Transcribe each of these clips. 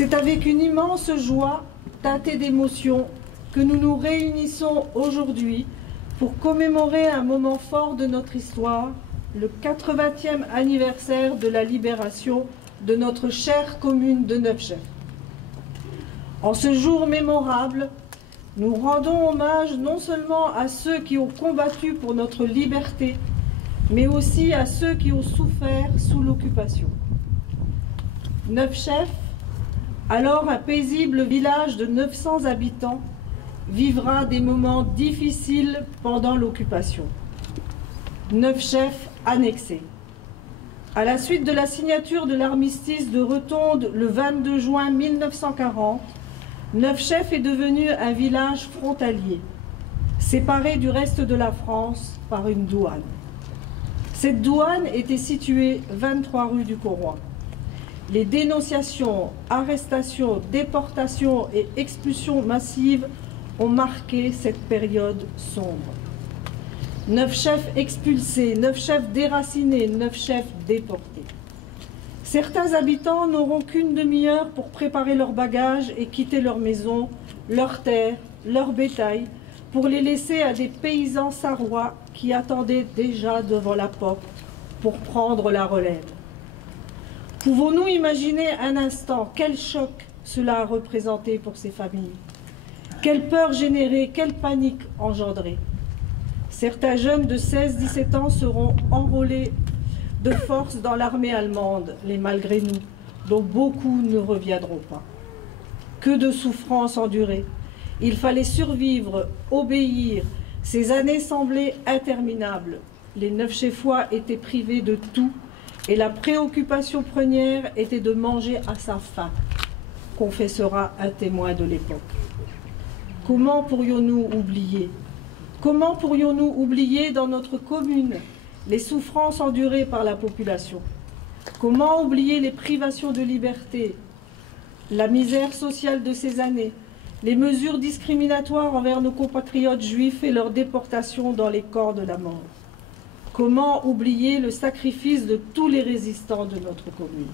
C'est avec une immense joie, teintée d'émotion, que nous nous réunissons aujourd'hui pour commémorer un moment fort de notre histoire, le 80e anniversaire de la libération de notre chère commune de Neufchâteau. En ce jour mémorable, nous rendons hommage non seulement à ceux qui ont combattu pour notre liberté, mais aussi à ceux qui ont souffert sous l'occupation. Neufchâteau, alors un paisible village de 900 habitants, vivra des moments difficiles pendant l'occupation. Neufchâteau annexé. À la suite de la signature de l'armistice de Retonde le 22 juin 1940, Neufchâteau est devenu un village frontalier, séparé du reste de la France par une douane. Cette douane était située 23 rue du Corroy. Les dénonciations, arrestations, déportations et expulsions massives ont marqué cette période sombre. Neufchâteau expulsés, Neufchâteau déracinés, Neufchâteau déportés. Certains habitants n'auront qu'une demi-heure pour préparer leurs bagages et quitter leur maison, leurs terres, leur bétail, pour les laisser à des paysans sarrois qui attendaient déjà devant la porte pour prendre la relève. Pouvons-nous imaginer un instant quel choc cela a représenté pour ces familles? Quelle peur générée, quelle panique engendrée? Certains jeunes de 16-17 ans seront enrôlés de force dans l'armée allemande, les malgré nous, dont beaucoup ne reviendront pas. Que de souffrances endurées! Il fallait survivre, obéir. Ces années semblaient interminables. Les Neufchéfois étaient privés de tout et la préoccupation première était de manger à sa faim, confessera un témoin de l'époque. Comment pourrions-nous oublier? Comment pourrions-nous oublier dans notre commune les souffrances endurées par la population? Comment oublier les privations de liberté, la misère sociale de ces années, les mesures discriminatoires envers nos compatriotes juifs et leur déportation dans les camps de la mort? Comment oublier le sacrifice de tous les résistants de notre commune?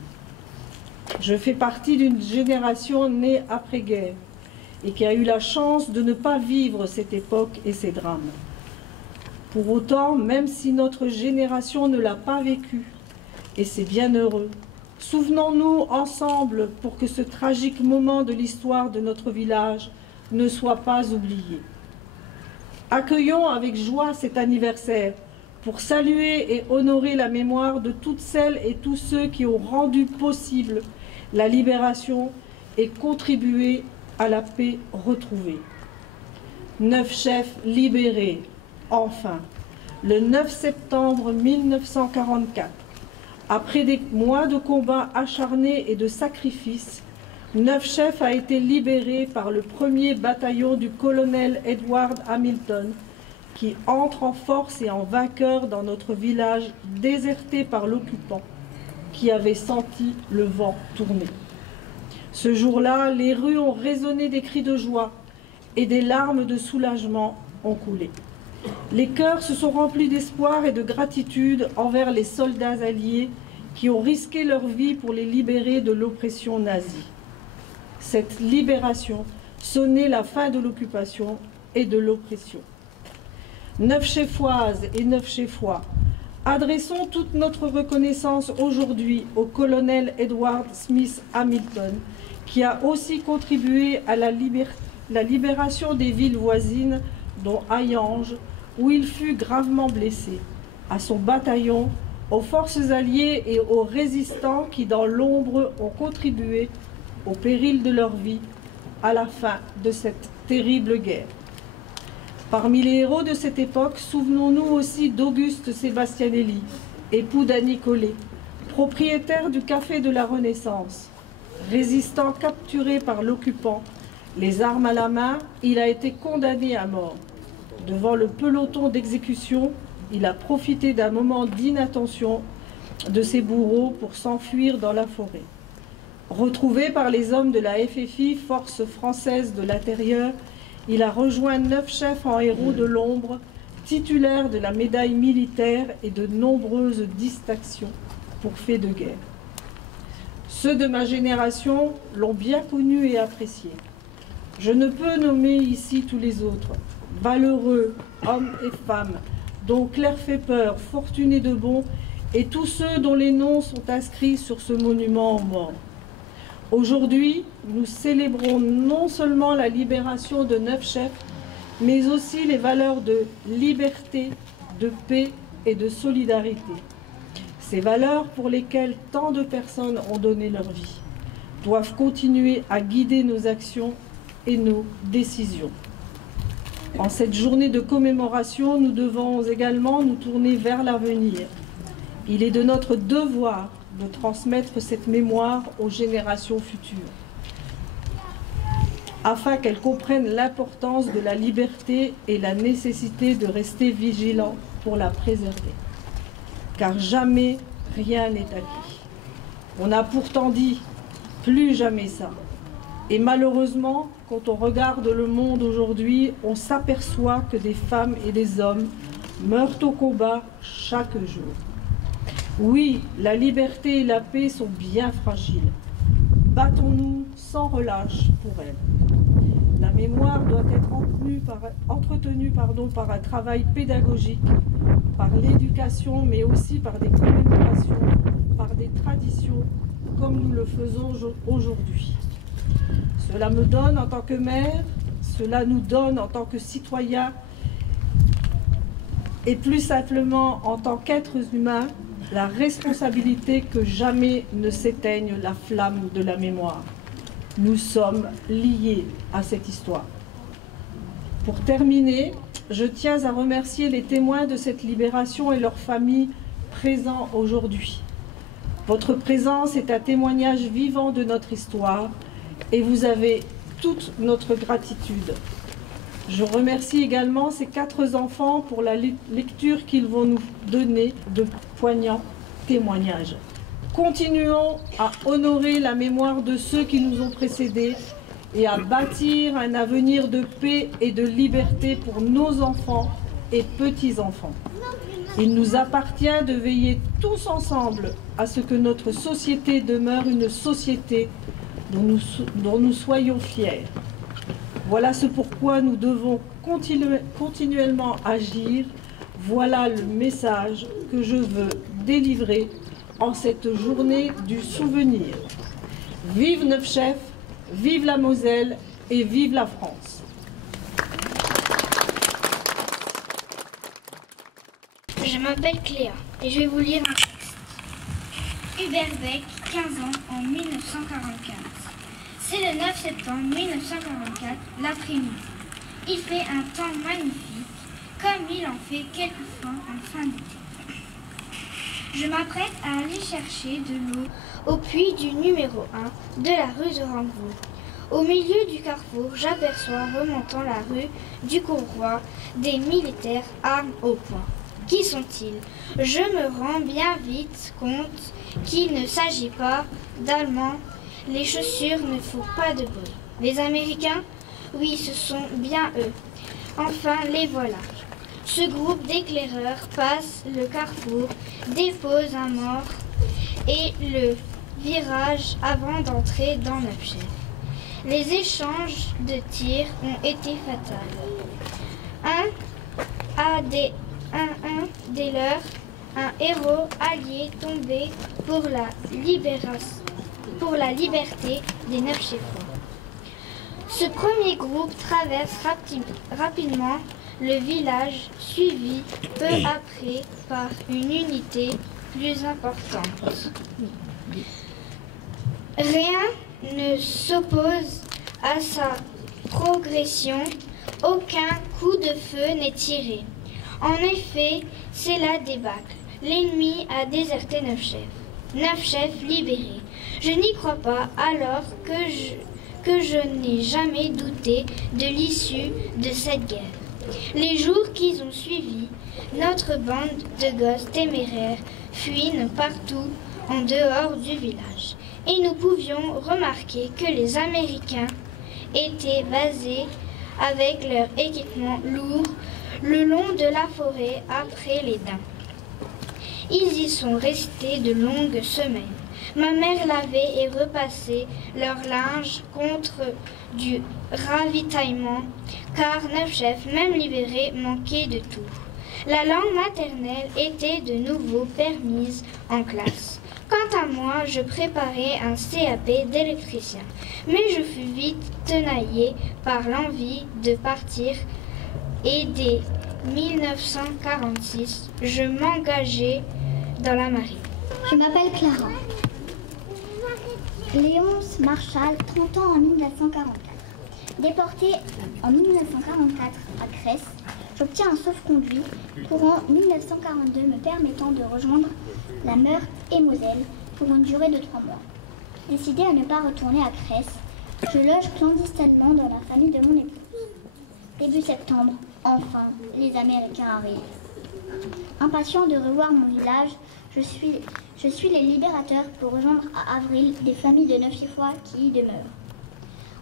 Je fais partie d'une génération née après-guerre et qui a eu la chance de ne pas vivre cette époque et ces drames. Pour autant, même si notre génération ne l'a pas vécu, et c'est bien heureux, souvenons-nous ensemble pour que ce tragique moment de l'histoire de notre village ne soit pas oublié. Accueillons avec joie cet anniversaire pour saluer et honorer la mémoire de toutes celles et tous ceux qui ont rendu possible la libération et contribué à la paix retrouvée. Neufchâteau libéré, enfin, le 9 septembre 1944. Après des mois de combats acharnés et de sacrifices, Neufchâteau a été libéré par le 1er bataillon du colonel Edward Hamilton, qui entre en force et en vainqueur dans notre village déserté par l'occupant, qui avait senti le vent tourner. Ce jour-là, les rues ont résonné des cris de joie et des larmes de soulagement ont coulé. Les cœurs se sont remplis d'espoir et de gratitude envers les soldats alliés qui ont risqué leur vie pour les libérer de l'oppression nazie. Cette libération sonnait la fin de l'occupation et de l'oppression. Neufchéfoises et Neufchéfois, adressons toute notre reconnaissance aujourd'hui au colonel Edward Smith Hamilton, qui a aussi contribué à la libération des villes voisines, dont Hayange, où il fut gravement blessé, à son bataillon, aux forces alliées et aux résistants qui, dans l'ombre, ont contribué, au péril de leur vie, à la fin de cette terrible guerre. Parmi les héros de cette époque, souvenons-nous aussi d'Auguste Sébastianelli, époux d'Annie Collet, propriétaire du Café de la Renaissance. Résistant capturé par l'occupant, les armes à la main, il a été condamné à mort. Devant le peloton d'exécution, il a profité d'un moment d'inattention de ses bourreaux pour s'enfuir dans la forêt. Retrouvé par les hommes de la FFI, Force française de l'intérieur, il a rejoint Neufchâteau en héros de l'ombre, titulaire de la médaille militaire et de nombreuses distinctions pour faits de guerre. Ceux de ma génération l'ont bien connu et apprécié. Je ne peux nommer ici tous les autres, valeureux, hommes et femmes, dont Claire fait peur, Fortuné de Bon, et tous ceux dont les noms sont inscrits sur ce monument aux morts. Aujourd'hui, nous célébrons non seulement la libération de 9 chefs, mais aussi les valeurs de liberté, de paix et de solidarité. Ces valeurs pour lesquelles tant de personnes ont donné leur vie doivent continuer à guider nos actions et nos décisions. En cette journée de commémoration, nous devons également nous tourner vers l'avenir. Il est de notre devoir de transmettre cette mémoire aux générations futures, afin qu'elles comprennent l'importance de la liberté et la nécessité de rester vigilants pour la préserver. Car jamais rien n'est acquis. On a pourtant dit « plus jamais ça ». Et malheureusement, quand on regarde le monde aujourd'hui, on s'aperçoit que des femmes et des hommes meurent au combat chaque jour. Oui, la liberté et la paix sont bien fragiles. Battons-nous sans relâche pour elles. La mémoire doit être entretenue par un travail pédagogique, par l'éducation, mais aussi par des commémorations, par des traditions, comme nous le faisons aujourd'hui. Cela me donne en tant que mère, cela nous donne en tant que citoyens, et plus simplement en tant qu'êtres humains, la responsabilité que jamais ne s'éteigne la flamme de la mémoire. Nous sommes liés à cette histoire. Pour terminer, je tiens à remercier les témoins de cette libération et leurs familles présents aujourd'hui. Votre présence est un témoignage vivant de notre histoire et vous avez toute notre gratitude. Je remercie également ces 4 enfants pour la lecture qu'ils vont nous donner de poignants témoignages. Continuons à honorer la mémoire de ceux qui nous ont précédés et à bâtir un avenir de paix et de liberté pour nos enfants et petits-enfants. Il nous appartient de veiller tous ensemble à ce que notre société demeure une société dont nous soyons fiers. Voilà ce pourquoi nous devons continuellement agir. Voilà le message que je veux délivrer en cette journée du souvenir. Vive 9 chefs, vive la Moselle et vive la France. Je m'appelle Cléa et je vais vous lire un texte. Hubert Beck, 15 ans, en 1945. C'est le 9 septembre 1944, l'après-midi. Il fait un temps magnifique, comme il en fait quelquefois en fin d'été. Je m'apprête à aller chercher de l'eau au puits du numéro 1 de la rue de Rambourg. Au milieu du carrefour, j'aperçois remontant la rue du Courroie des militaires armes au poing. Qui sont-ils? Je me rends bien vite compte qu'il ne s'agit pas d'Allemands. Les chaussures ne font pas de bruit. Les Américains? Oui, ce sont bien eux. Enfin, les voilà. Ce groupe d'éclaireurs passe le carrefour, dépose un mort et le virage avant d'entrer dans Neufchâtel. Les échanges de tirs ont été fatals. Un des leurs, un héros allié tombé pour la liberté des Neufchâtelois. Ce premier groupe traverse rapidement le village, suivi peu après par une unité plus importante. Rien ne s'oppose à sa progression, aucun coup de feu n'est tiré. En effet, c'est la débâcle. L'ennemi a déserté 9 chefs. 9 chefs libérés. Je n'y crois pas alors que je n'ai jamais douté de l'issue de cette guerre. Les jours qui ont suivi, notre bande de gosses téméraires fuient partout en dehors du village. Et nous pouvions remarquer que les Américains étaient basés avec leur équipement lourd le long de la forêt après les daims. Ils y sont restés de longues semaines. Ma mère lavait et repassait leur linge contre du ravitaillement, car 9 chefs, même libérés, manquaient de tout. La langue maternelle était de nouveau permise en classe. Quant à moi, je préparais un CAP d'électricien, mais je fus vite tenaillée par l'envie de partir et dès 1946, je m'engageai dans la marine. Je m'appelle Clara. Léonce Marchal, 30 ans en 1944. Déportée en 1944 à Crèce, j'obtiens un sauf-conduit courant 1942 me permettant de rejoindre la Meurthe et Moselle pour une durée de 3 mois. Décidée à ne pas retourner à Crèce, je loge clandestinement dans la famille de mon épouse. Début septembre, enfin, les Américains arrivent. Impatient de revoir mon village, je suis les libérateurs pour rejoindre à Avril des familles de Neufcheffois qui y demeurent.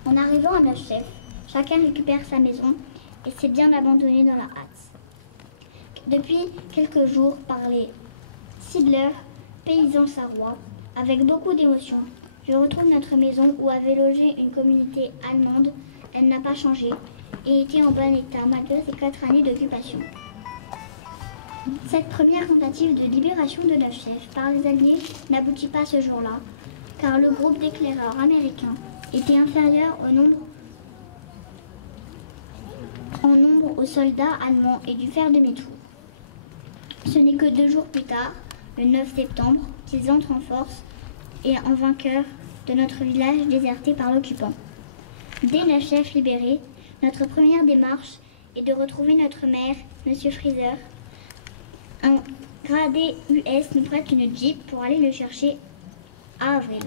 En arrivant à Neufchef, chacun récupère sa maison et s'est bien abandonné dans la hâte. Depuis quelques jours, par les Sidlers, paysans sarrois, avec beaucoup d'émotion, je retrouve notre maison où avait logé une communauté allemande. Elle n'a pas changé et était en bon état malgré ces 4 années d'occupation. Cette première tentative de libération de Neufchef par les Alliés n'aboutit pas ce jour-là, car le groupe d'éclaireurs américains était inférieur en nombre aux soldats allemands et dut faire demi-tour. Ce n'est que 2 jours plus tard, le 9 septembre, qu'ils entrent en force et en vainqueurs de notre village déserté par l'occupant. Dès Neufchef libéré, notre première démarche est de retrouver notre maire, M. Frieser. Un gradé US nous prête une Jeep pour aller le chercher à Avril.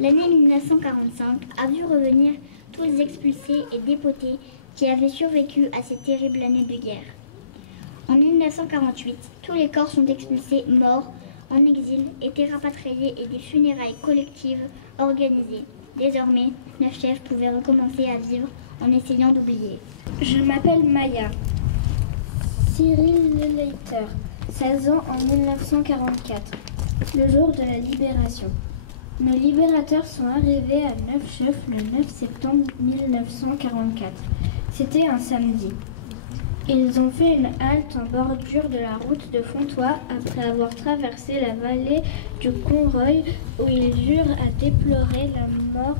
L'année 1945 a vu revenir tous les expulsés et déportés qui avaient survécu à cette terrible année de guerre. En 1948, tous les corps sont expulsés, morts, en exil, étaient rapatriés et des funérailles collectives organisées. Désormais, Neufchef pouvait recommencer à vivre en essayant d'oublier. Je m'appelle Maya. Cyril Leleiter, 16 ans en 1944, le jour de la libération. Nos libérateurs sont arrivés à Neufchef le 9 septembre 1944. C'était un samedi. Ils ont fait une halte en bordure de la route de Fontoy après avoir traversé la vallée du Conroy où ils eurent à déplorer la mort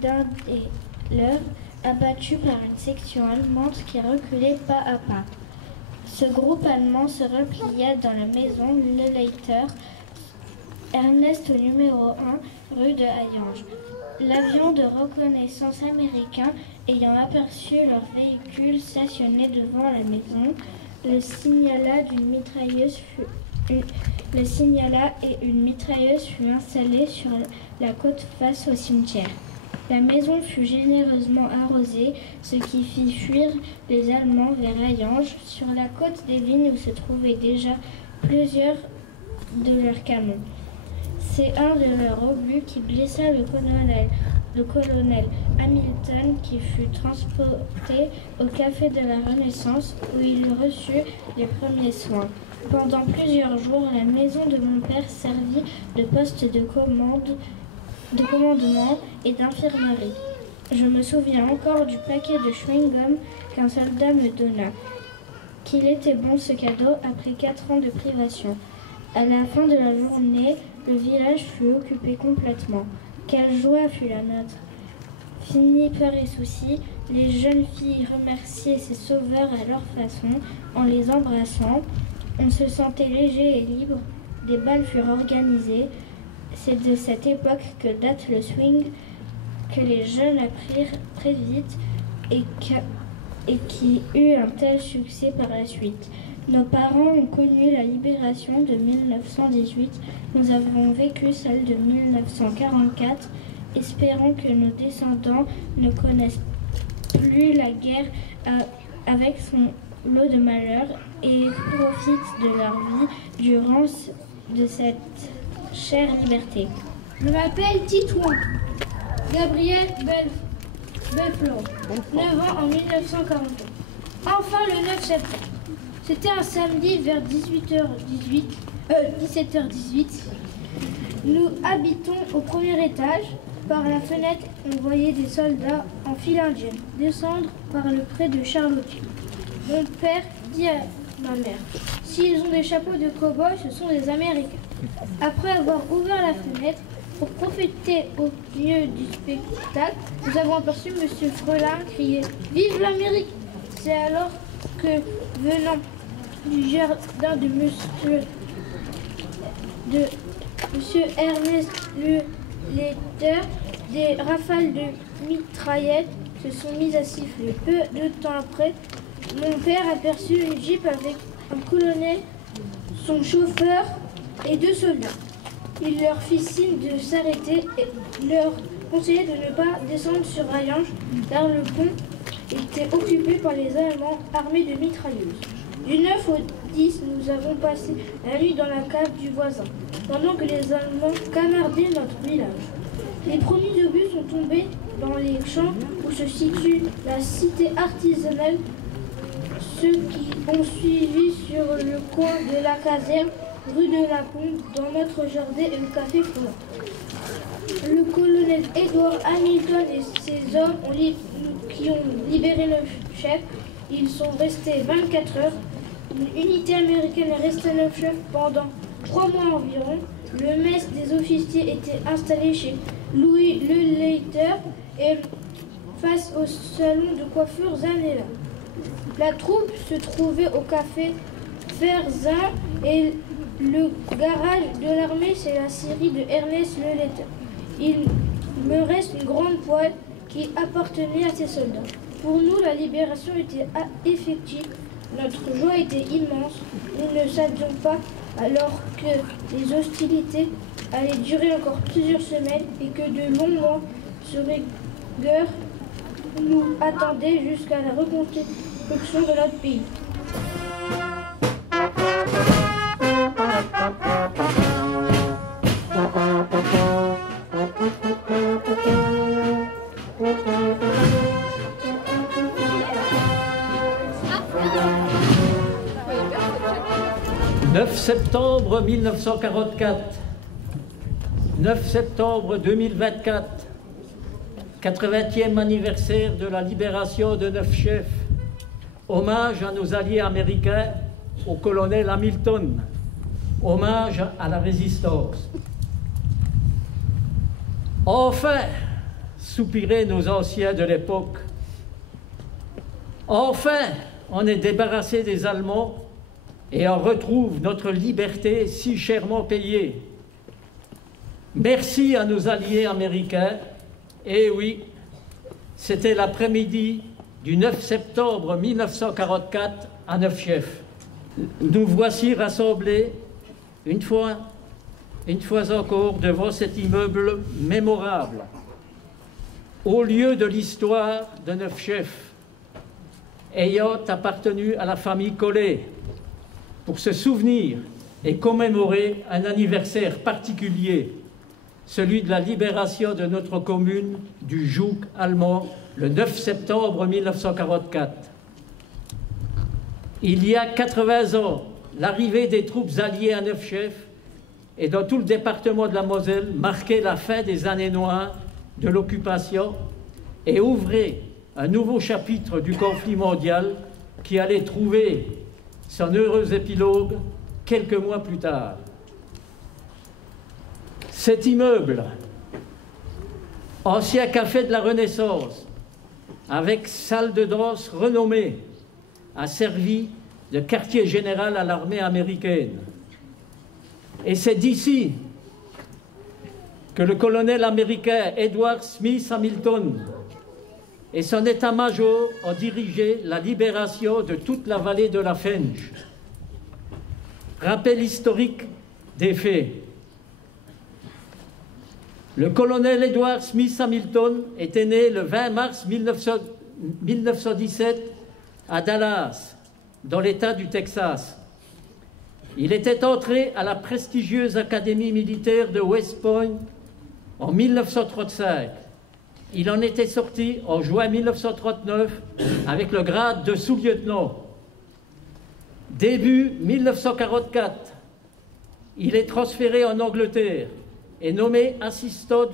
d'un des leurs abattu par une section allemande qui reculait pas à pas. Ce groupe allemand se replia dans la maison Leleiter, Ernest au numéro 1, rue de Hayange. L'avion de reconnaissance américain ayant aperçu leur véhicule stationné devant la maison, le signala et une mitrailleuse fut installée sur la côte face au cimetière. La maison fut généreusement arrosée, ce qui fit fuir les Allemands vers Hayange, sur la côte des vignes où se trouvaient déjà plusieurs de leurs canons. C'est un de leurs obus qui blessa le colonel Hamilton, qui fut transporté au Café de la Renaissance où il reçut les premiers soins. Pendant plusieurs jours, la maison de mon père servit de poste de commandement et d'infirmerie. Je me souviens encore du paquet de chewing-gum qu'un soldat me donna. Qu'il était bon ce cadeau après 4 ans de privation. À la fin de la journée, le village fut occupé complètement. Quelle joie fut la nôtre! Fini peur et soucis, les jeunes filles remerciaient ces sauveurs à leur façon, en les embrassant. On se sentait léger et libre. Des bals furent organisés. C'est de cette époque que date le swing, que les jeunes apprirent très vite et qui eut un tel succès par la suite. Nos parents ont connu la libération de 1918, nous avons vécu celle de 1944. Espérons que nos descendants ne connaissent plus la guerre avec son lot de malheurs et profitent de leur vie durant de cette chère liberté. Je m'appelle Titouan Gabriel Belflor, 9 ans en 1940. Enfin le 9 septembre. C'était un samedi vers 17h18. Nous habitons au premier étage. Par la fenêtre, on voyait des soldats en file indienne descendre par le pré de Charlottetown. Mon père dit à ma mère, s'ils ont des chapeaux de cow-boy, ce sont des Américains. Après avoir ouvert la fenêtre pour profiter au mieux du spectacle, nous avons aperçu M. Frelin crier « Vive l'Amérique !» C'est alors que, venant du jardin de Monsieur Ernest le lecteur, des rafales de mitraillettes se sont mises à siffler. Peu de temps après, mon père aperçut une jeep avec un colonel, son chauffeur et 2 soldats. Il leur fit signe de s'arrêter et leur conseillait de ne pas descendre sur Rayange car le pont était occupé par les Allemands armés de mitrailleuses. Du 9 au 10, nous avons passé la nuit dans la cave du voisin, pendant que les Allemands camardaient notre village. Les premiers obus sont tombés dans les champs où se situe la cité artisanale. Ceux qui ont suivi sur le coin de la caserne, rue de la Pompe, dans notre jardin et le café Frelin. Le colonel Edward Hamilton et ses hommes qui ont libéré le chef, ils sont restés 24 heures. Une unité américaine est restée à Neuf Chefs pendant 3 mois environ. Le mess des officiers était installé chez Louis le Leiter et face au salon de coiffure Zanella. La troupe se trouvait au café Ferzin et le garage de l'armée, c'est la scierie de Ernest le Leiter. Il me reste une grande poêle qui appartenait à ces soldats. Pour nous, la libération était effective. Notre joie était immense. Nous ne savions pas alors que les hostilités allaient durer encore plusieurs semaines et que de longs mois sur rigueur nous attendaient jusqu'à la reconstruction de notre pays. « 9 septembre 1944, 9 septembre 2024, 80e anniversaire de la libération de Neuf Chefs. Hommage à nos alliés américains, au colonel Hamilton. Hommage à la résistance. Enfin, soupiraient nos anciens de l'époque. Enfin, on est débarrassé des Allemands et on retrouve notre liberté si chèrement payée. Merci à nos alliés américains. Et oui, c'était l'après-midi du 9 septembre 1944 à Neuf Chefs. Nous voici rassemblés une fois encore devant cet immeuble mémorable, au lieu de l'histoire de Neuf Chefs, ayant appartenu à la famille Collet, pour se souvenir et commémorer un anniversaire particulier, celui de la libération de notre commune du joug allemand le 9 septembre 1944. Il y a 80 ans, l'arrivée des troupes alliées à Neuf Chefs et dans tout le département de la Moselle marquait la fin des années noires de l'occupation et ouvrait un nouveau chapitre du conflit mondial qui allait trouver son heureux épilogue quelques mois plus tard. Cet immeuble, ancien café de la Renaissance, avec salle de danse renommée, a servi de quartier général à l'armée américaine. Et c'est d'ici que le colonel américain Edward Smith Hamilton et son état-major ont dirigé la libération de toute la vallée de la Fensch. Rappel historique des faits. Le colonel Edward Smith Hamilton était né le 20 mars 1917 à Dallas, dans l'État du Texas. Il était entré à la prestigieuse Académie militaire de West Point en 1935. Il en était sorti en juin 1939 avec le grade de sous-lieutenant. Début 1944, il est transféré en Angleterre est nommé assistant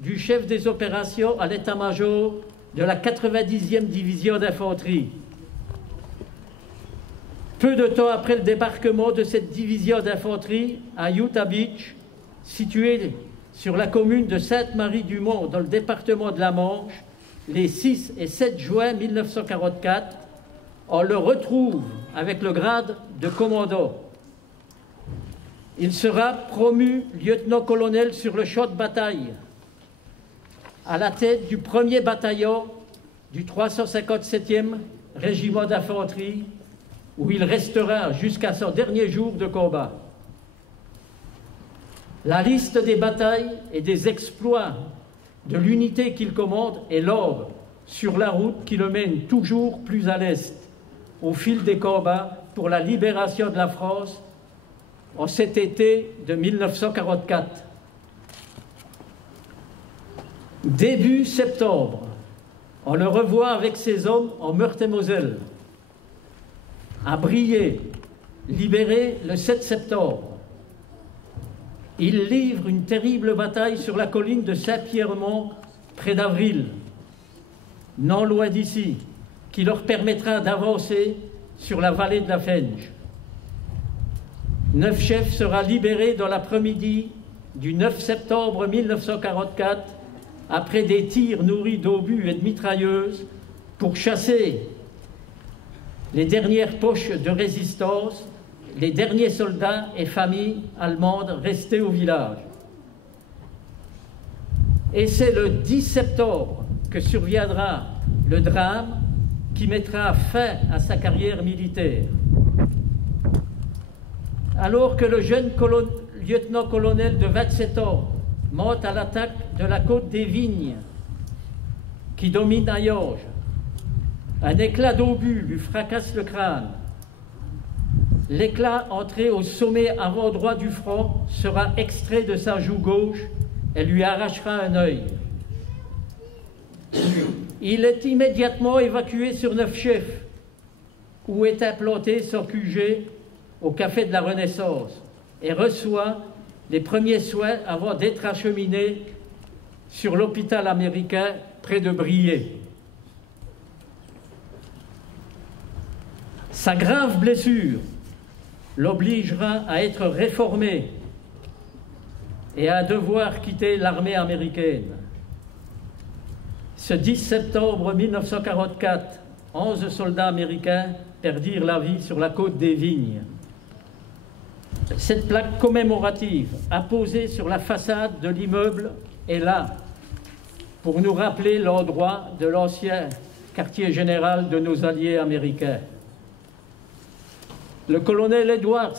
du chef des opérations à l'état-major de la 90e division d'infanterie. Peu de temps après le débarquement de cette division d'infanterie à Utah Beach, située sur la commune de Sainte-Marie-du-Mont dans le département de la Manche, les 6 et 7 juin 1944, on le retrouve avec le grade de commandant. Il sera promu lieutenant-colonel sur le champ de bataille, à la tête du 1er bataillon du 357e régiment d'infanterie, où il restera jusqu'à son dernier jour de combat. La liste des batailles et des exploits de l'unité qu'il commande est longue sur la route qui le mène toujours plus à l'est, au fil des combats pour la libération de la France en cet été de 1944. Début septembre, on le revoit avec ses hommes en Meurthe-et-Moselle, à Briey, libéré le 7 septembre. Il livre une terrible bataille sur la colline de Saint-Pierremont, près d'Avril, non loin d'ici, qui leur permettra d'avancer sur la vallée de la Fenge. Neufchef sera libéré dans l'après-midi du 9 septembre 1944 après des tirs nourris d'obus et de mitrailleuses pour chasser les dernières poches de résistance, les derniers soldats et familles allemandes restés au village. Et c'est le 10 septembre que surviendra le drame qui mettra fin à sa carrière militaire. Alors que le jeune lieutenant-colonel de 27 ans monte à l'attaque de la côte des Vignes, qui domine Ayange, un éclat d'obus lui fracasse le crâne. L'éclat entré au sommet avant droit du front sera extrait de sa joue gauche et lui arrachera un œil. Il est immédiatement évacué sur Neufchef, où est implanté son QG au Café de la Renaissance, et reçoit les premiers soins avant d'être acheminé sur l'hôpital américain près de Briey. Sa grave blessure l'obligera à être réformé et à devoir quitter l'armée américaine. Ce 10 septembre 1944, 11 soldats américains perdirent la vie sur la côte des Vignes. Cette plaque commémorative apposée sur la façade de l'immeuble est là pour nous rappeler l'endroit de l'ancien quartier général de nos alliés américains. Le colonel Edward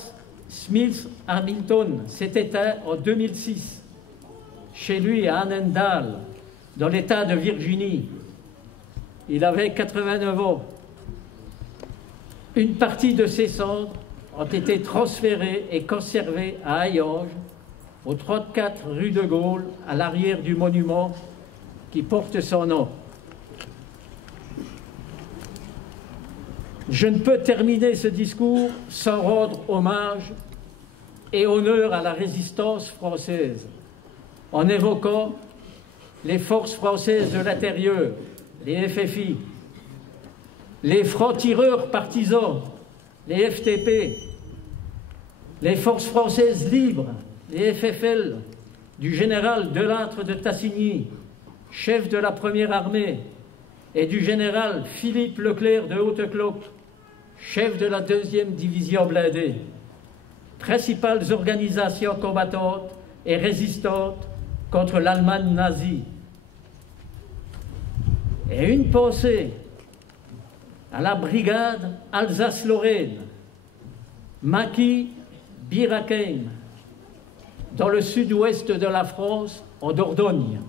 Smith Hamilton s'est éteint en 2006, chez lui à Annandale, dans l'État de Virginie. Il avait 89 ans. Une partie de ses cendres ont été transférées et conservées à Hayange, au 34 rue de Gaulle, à l'arrière du monument qui porte son nom. Je ne peux terminer ce discours sans rendre hommage et honneur à la résistance française, en évoquant les forces françaises de l'intérieur, les FFI, les francs-tireurs partisans, les FTP, les forces françaises libres, les FFL, du général Delattre de Tassigny, chef de la première armée, et du général Philippe Leclerc de Haute-Cloque, chef de la 2e division blindée, principales organisations combattantes et résistantes contre l'Allemagne nazie. Et une pensée à la brigade Alsace-Lorraine, Maquis Birakeim, dans le sud-ouest de la France, en Dordogne,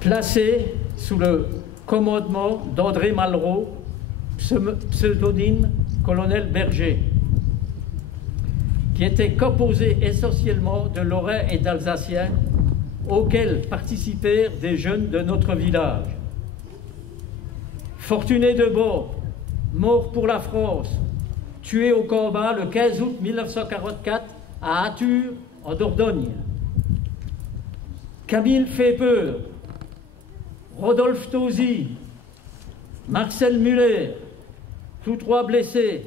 placée sous le commandement d'André Malraux, pseudonyme colonel Berger, qui était composé essentiellement de Lorrains et d'Alsaciens, auxquels participèrent des jeunes de notre village. Fortuné de Bord, mort pour la France, tué au combat le 15 août 1944 à Attur, en Dordogne. Camille Fepeur, Rodolphe Tosi, Marcel Muller, tous trois blessés,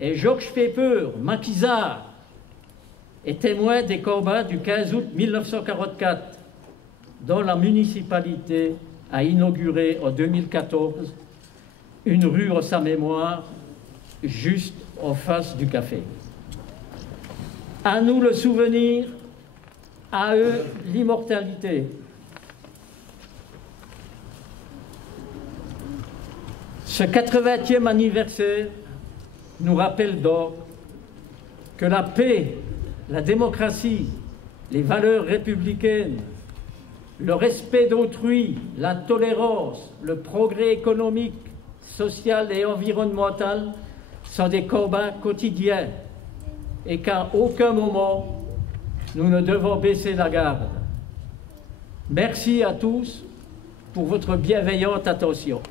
et Georges Fepeur, maquisard, et témoin des combats du 15 août 1944, dont la municipalité a inauguré en 2014 une rue en sa mémoire, juste en face du café. À nous le souvenir, à eux l'immortalité. Ce 80e anniversaire nous rappelle donc que la paix, la démocratie, les valeurs républicaines, le respect d'autrui, la tolérance, le progrès économique, social et environnemental sont des combats quotidiens et qu'à aucun moment nous ne devons baisser la garde. Merci à tous pour votre bienveillante attention.